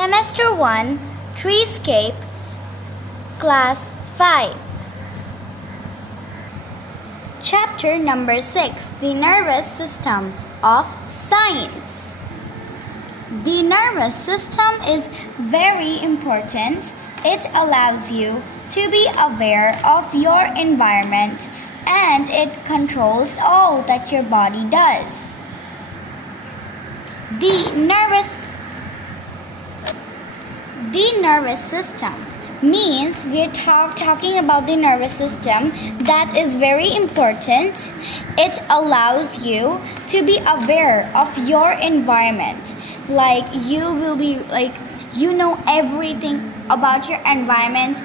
Semester 1, TreesCape, Class 5. Chapter number 6, The Nervous System of Science. The nervous system is very important. It allows you to be aware of your environment and it controls all that your body does. The nervous system means we're talking about the nervous system that is very important. It allows you to be aware of your environment. Like you will be you know everything about your environment,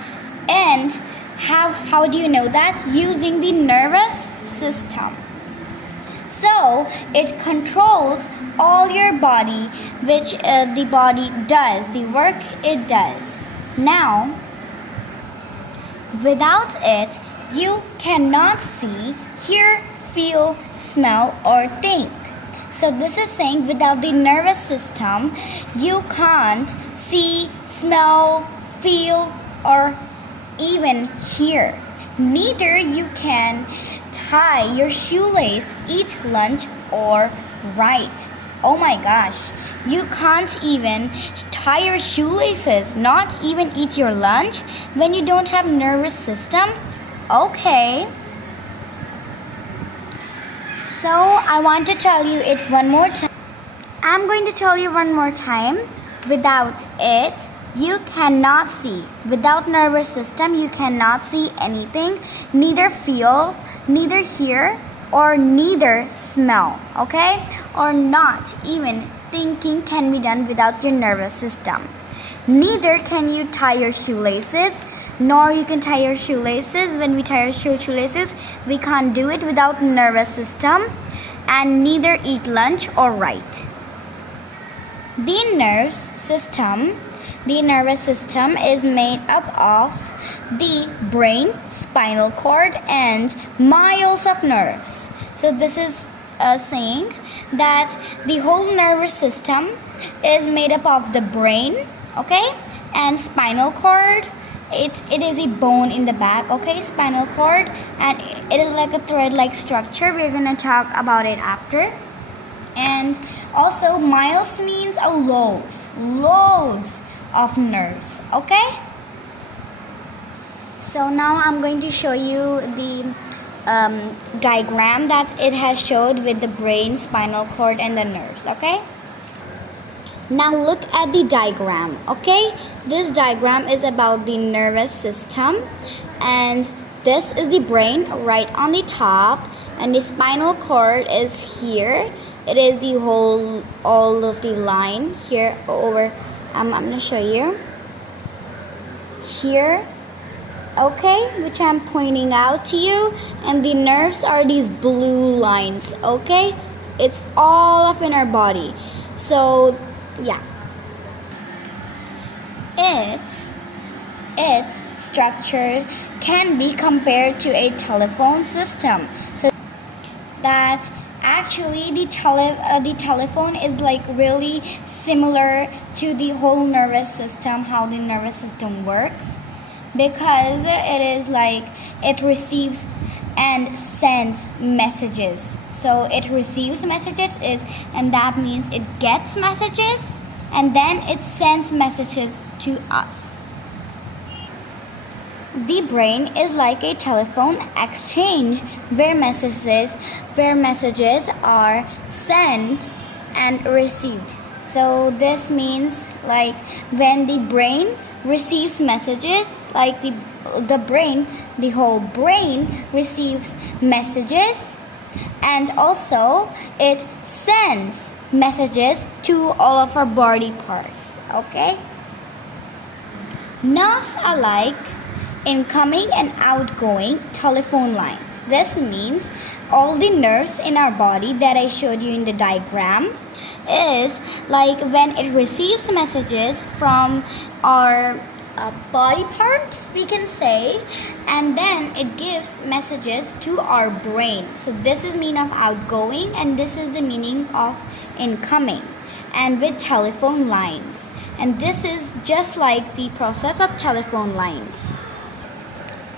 and how do you know that? Using the nervous system. So it controls all your body, which the body does, the work it does. Now, without it, you cannot see, hear, feel, smell, or think. So this is saying without the nervous system, you can't see, smell, feel, or even hear. Neither you can tie your shoelace, eat lunch, or write. Oh my gosh, you can't even tie your shoelaces, not even eat your lunch when you don't have nervous system? Okay. So I want to tell you it one more time. I'm going to tell you one more time. Without it, you cannot see. Without nervous system, you cannot see anything, neither feel, neither hear, or neither smell, okay? Or not even thinking can be done without your nervous system. Neither can you tie your shoelaces, nor you can tie your shoelaces. When we tie our shoelaces, we can't do it without nervous system, and neither eat lunch or write. The nervous system is made up of the brain, spinal cord, and miles of nerves. So this is saying that the whole nervous system is made up of the brain, okay, and spinal cord. It is a bone in the back, okay, spinal cord, and it is like a thread-like structure. We're gonna talk about it after. And also miles means loads of nerves, okay? So now I'm going to show you the diagram that it has showed with the brain, spinal cord, and the nerves, okay? Now look at the diagram, okay? This diagram is about the nervous system, and this is the brain right on the top, and the spinal cord is here. It is the whole, all of the line here over. I'm gonna show you here, okay, which I'm pointing out to you, and the nerves are these blue lines, okay? It's all up in our body. So yeah, its structure can be compared to a telephone system. So that actually the telephone is like really similar to the whole nervous system, how the nervous system works, because it is like it receives and sends messages. So it receives messages, and that means it gets messages, and then it sends messages to us. The brain is like a telephone exchange where messages are sent and received. So this means like when the brain receives messages, like the whole brain receives messages, and also it sends messages to all of our body parts, okay? Nerves are like incoming and outgoing telephone lines. This means all the nerves in our body that I showed you in the diagram is like when it receives messages from our body parts, we can say, and then it gives messages to our brain. So this is meaning of outgoing, and this is the meaning of incoming. And with telephone lines, And this is just like the process of telephone lines.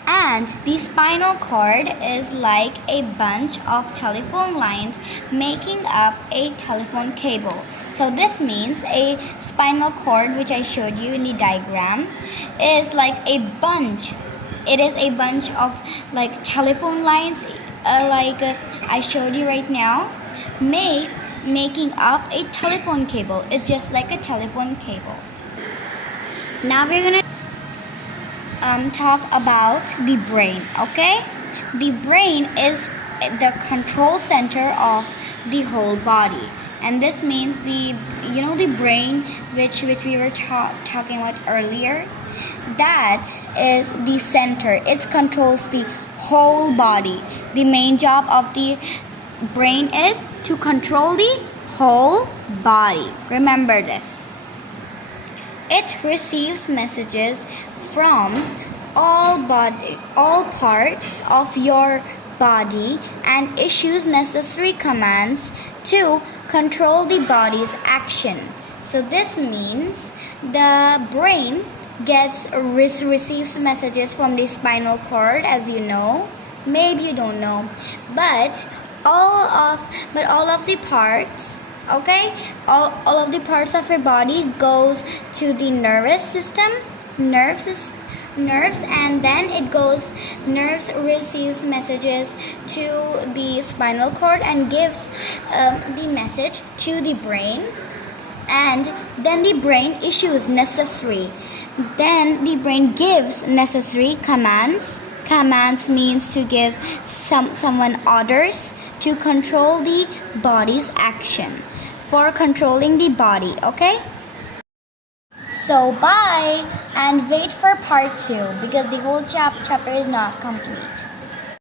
And the spinal cord is like a bunch of telephone lines making up a telephone cable. So this means a spinal cord, which I showed you in the diagram, is like a bunch. It is a bunch of like telephone lines, I showed you right now, making up a telephone cable. It's just like a telephone cable. Now we're gonna talk about the brain. Okay, the brain is the control center of the whole body, and this means the brain which we were talking about earlier, that is the center. It controls the whole body. The main job of the brain is to control the whole body. Remember this. It receives messages from all parts of your body and issues necessary commands to control the body's action. So this means the brain receives messages from the spinal cord, as you know. Maybe you don't know, but all of the parts, okay, all of the parts of your body goes to the nervous system, nerves, and then nerves receives messages to the spinal cord and gives the message to the brain, and then the brain issues necessary. Then the brain gives necessary commands. Commands means to give someone orders to control the body's action, for controlling the body. Okay, so bye, and wait for part 2 because the whole chapter is not complete.